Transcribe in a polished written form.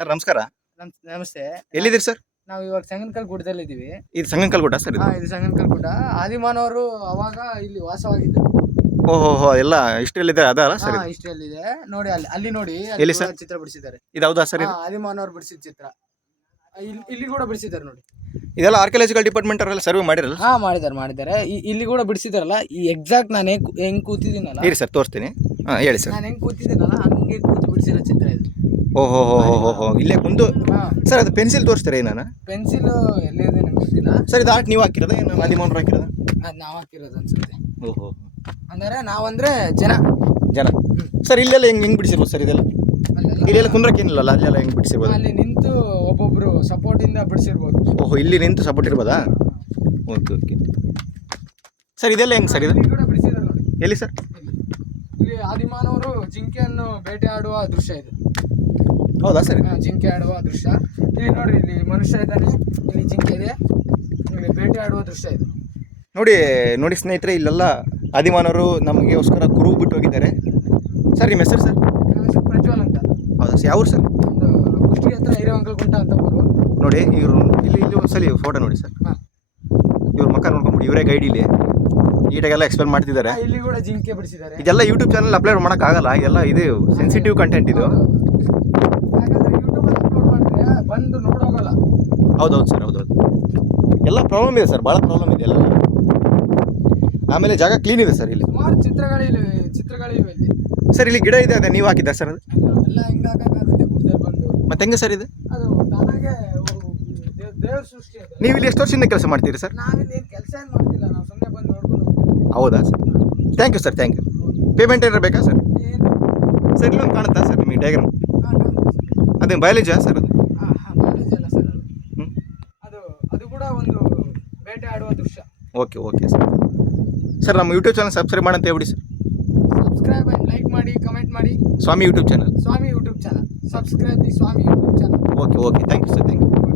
Sir ನಮಸ್ಕಾರ. ನಮಸ್ತೆ. ಎಲ್ಲಿದ್ದೀರಿ ಸರ್? ನಾವು ಇವಾಗ ಸಂಗನಕಲ್ ಗುಡ್ಡದಲ್ಲಿ ಇದೀವಿ. ಇದು ಸಂಗನಕಲ್ ಗುಡ್ಡ ಸರ್ ಇದು? ಇದು ಸಂಗನಕಲ್ ಗುಡ್ಡ. ಆದಿಮಾನವರು ಅವಾಗ ಇಲ್ಲಿ ವಾಸವಾಗಿದ್ರು. ಓಹೋ ಎಲ್ಲ ಹಿಸ್ಟ್ರಿಯಲ್ಲಿದೆ ಅದಲ್ಲ ಸರ್ ಇದು? ಹಿಸ್ಟ್ರಿಯಲ್ಲಿದೆ ನೋಡಿ. ಅಲ್ಲಿ ನೋಡಿ, ಎಲ್ಲಿ ಸರ್? ಚಿತ್ರ ಬಿಡಿಸಿದ್ದಾರೆ. ಇದು ಹೌದಾ ಸರ್ ಇದು? ಆದಿಮಾನವರು ಬಿಡಿಸಿದ ಚಿತ್ರ. ಇಲ್ಲಿ ಕೂಡ ಬಿಡಿಸಿದ್ದಾರೆ ನೋಡಿ. ಇದೆಲ್ಲ ಆರ್ಕಿಯಾಲಜಿಕಲ್ ಡಿಪಾರ್ಟ್ಮೆಂಟ್ ಅವರೆಲ್ಲ ಸರ್ವೆ ಮಾಡಿರಲ್ಲ? ಮಾಡಿದ್ದಾರೆ. ಇಲ್ಲಿ ಕೂಡ ಬಿಡಿಸಿದಾರಲ್ಲ. ಈ ಎಕ್ಸಾಕ್ಟ್ ನಾನು ಹೆಂಗ್ ಕೂತಿದ್ದೀನಲ್ಲ, ಇರಿ ಸರ್ ತೋರಿಸ್ತೀನಿ. ಹೇಳಿ ಸರ್. ನಾನು ಹೆಂಗ್ ಕೂತಿದ್ದೀನಲ್ಲ ಹಂಗೆ ಕೂತು ಬಿಡಿಸಿರೋ ಚಿತ್ರ ಇದು. ಓಹೋ ಇಲ್ಲೇ ಕುಂದು ಸರ್. ಅದು ಪೆನ್ಸಿಲ್ ತೋರಿಸ್ತೀರಾ ಏನಾನ? ಪೆನ್ಸಿಲ್ ಎಲ್ಲಿದೆ ನಂಗೆ ಗೊತ್ತಿಲ್ಲ ಸರ್. ಇದು ಆರ್ಟ್ ನೀವು ಹಾಕಿರೋದ ಏನು ಆದಿಮಾನವ್ರು ಹಾಕಿರೋದ? ಅದು ನಾವು ಹಾಕಿರೋದು ಅನ್ಸುತ್ತೆ. ಓಹೋ ಅಂದರೆ ನಾವಂದ್ರೆ ಜನ ಸರ್. ಇಲ್ಲೆಲ್ಲ ಹೆಂಗ್ ಬಿಡಿಸಿರ್ಬೋದು ಸರ್ ಇದೆಲ್ಲ? ಇಲ್ಲೆಲ್ಲ ಕುಂದ್ರಕ್ಕೇನಿಲ್ಲ, ಅಲ್ಲೆಲ್ಲ ಹೆಂಗ್ ಬಿಡಿಸಿರ್ಬೋದು? ಅಲ್ಲಿ ನಿಂತು ಒಬ್ಬೊಬ್ರು ಸಪೋರ್ಟ್ ಇಂದ ಬಿಡಿಸಿರ್ಬೋದು. ಓಹೋ ಇಲ್ಲಿ ನಿಂತು ಸಪೋರ್ಟ್ ಇರ್ಬೋದಾ? Okay sir. ಇದೆಲ್ಲ ಹೆಂಗ್ ಸರ್ ಇದು? ಕೂಡ ಬಿಡಿಸಿದ್ದಾರೆ ನೋಡಿ. ಎಲ್ಲಿ ಸರ್? ಇಲ್ಲಿ ಆದಿಮಾನವರು ಜಿಂಕೆಯನ್ನು ಬೇಟೆ ಆಡುವ ದೃಶ್ಯ ಇದು. ಹೌದಾ ಸರ್? ಜಿಂಕೆ ಆಡುವ ದೃಶ್ಯ. ಇಲ್ಲಿ ನೋಡ್ರಿ, ಇಲ್ಲಿ ಮನುಷ್ಯ ಇದ್ದಾನೆ, ಇಲ್ಲಿ ಜಿಂಕೆ ಇದೆ, ಇಲ್ಲಿ ಬೇಟೆ ಆಡುವ ದೃಶ್ಯ ಇದು. ನೋಡಿ ಸ್ನೇಹಿತರೆ, ಇಲ್ಲೆಲ್ಲ ಆದಿಮಾನವರು ನಮಗೋಸ್ಕರ ಕುರು ಬಿಟ್ಟು ಹೋಗಿದ್ದಾರೆ. ಸರ್ ನಿಮ್ಮ ಹೆಸರು ಸರ್? ನನ್ನ ಹೆಸರು ಪ್ರಜ್ವಲ್ ಅಂತ. ಹೌದಾ ಸರ್? ಯಾವ ಸರ್? ಒಂದು ಕುಷ್ಟಗಿ ಹತ್ರ ಹಿರೇವಂಕಲಗುಂಟ ಅಂತ ಊರು. ನೋಡಿ ಇವರು ಇಲ್ಲಿ ಒಂದ್ಸಲಿ ಫೋಟೋ ನೋಡಿ ಸರ್. ಇವ್ರ ಮಕ್ಕ ನೋಡ್ಕೊಂಬಿಡಿ, ಇವರೇ ಗೈಡ್ ಇಲ್ಲಿ ನೀಟಾಗೆಲ್ಲ ಎಕ್ಸ್ಪ್ಲೇನ್ ಮಾಡ್ತಿದ್ದಾರೆ. ಇಲ್ಲಿ ಕೂಡ ಜಿಂಕೆ ಬಿಡಿಸಿದ್ದಾರೆ. ಇದೆಲ್ಲ ಯೂಟ್ಯೂಬ್ ಚಾನಲ್ ಅಪ್ಲೋಡ್ ಮಾಡೋಕ್ಕಾಗಲ್ಲ, ಇದೆಲ್ಲ ಇದು ಸೆನ್ಸಿಟಿವ್ ಕಂಟೆಂಟ್ ಇದು. ಯಾಕಂದ್ರೆ ಯೂಟ್ಯೂಬಲ್ಲಿ ಅಪ್ಲೋಡ್ ಮಾಡಿದ್ರೆ ಬಂದು ನೋಡೋಗಲ್ಲ. ಹೌದೌದು ಸರ್, ಹೌದೌದು. ಎಲ್ಲ ಪ್ರಾಬ್ಲಮ್ ಇದೆ ಸರ್, ಭಾಳ ಪ್ರಾಬ್ಲಮ್ ಇದೆ ಎಲ್ಲ. ಆಮೇಲೆ ಜಾಗ ಕ್ಲೀನ್ ಇದೆ ಸರ್ ಇಲ್ಲಿ. ಸುಮಾರು ಚಿತ್ರಗಳಿವೆ ಇಲ್ಲಿ. ಸರ್ ಇಲ್ಲಿ ಗಿಡ ಇದೆ, ಅದೇ ನೀವು ಹಾಕಿದ್ದ ಸರ್? ಅದು ಎಲ್ಲ ಹಿಂಗೆ ಹಾಕೋಕ್ಕಾಗುತ್ತೆ ಗುಡ್ಡದಲ್ಲಿ ಬಂದು. ಮತ್ತೆ ಹೆಂಗೆ ಸರ್ ಇದು? ಅದು ತಾನಾಗೆ ದೇವ್ರ ಸೃಷ್ಟಿ ಅದು. ನೀವು ಇಲ್ಲಿ ಎಷ್ಟು ವರ್ಷದಿಂದ ಕೆಲಸ ಮಾಡ್ತೀರಿ ಸರ್? ನಾವಿಲ್ಲಿ ಏನು ಕೆಲಸ ಏನು ಮಾಡ್ತಿಲ್ಲ, ನಾವು ಸುಮ್ಮನೆ ಬಂದು ನೋಡ್ಕೊಂಡು ಹೋಗ್ತೀವಿ. ಹೌದಾ sir? Thank you sir, thank you. Payment ಏನಾರು ಬೇಕಾ ಸರ್? ಸರ್ ಇಲ್ಲೊಂದು ಕಾಣುತ್ತಾ ಸರ್ ನಿಮಗೆ ಡಯಾಗ್ರಾಮ್? ಅದೇ ಬಯಾಲಜಿಯಾ ಸರ್ ಅದು? ಬಯಾಲಜಿ ಅಲ್ಲ ಸರ್ ಅದು. ಅದು ಕೂಡ ಒಂದು ಬೇಟೆ ಆಡುವ ದೃಶ್ಯ. Okay sir. ಸರ್ ನಮ್ಮ ಯೂಟ್ಯೂಬ್ ಚಾನಲ್ ಸಬ್ಸ್ಕ್ರೈಬ್ ಮಾಡಂತ ಹೇಳ್ಬಿಡಿ ಸರ್. ಸಬ್ಸ್ಕ್ರೈಬ್ ಆ್ಯಂಡ್ ಲೈಕ್ ಮಾಡಿ, ಕಮೆಂಟ್ ಮಾಡಿ. Swami YouTube channel. Swami YouTube channel. Subscribe the Swami YouTube channel. Okay thank you sir, thank you.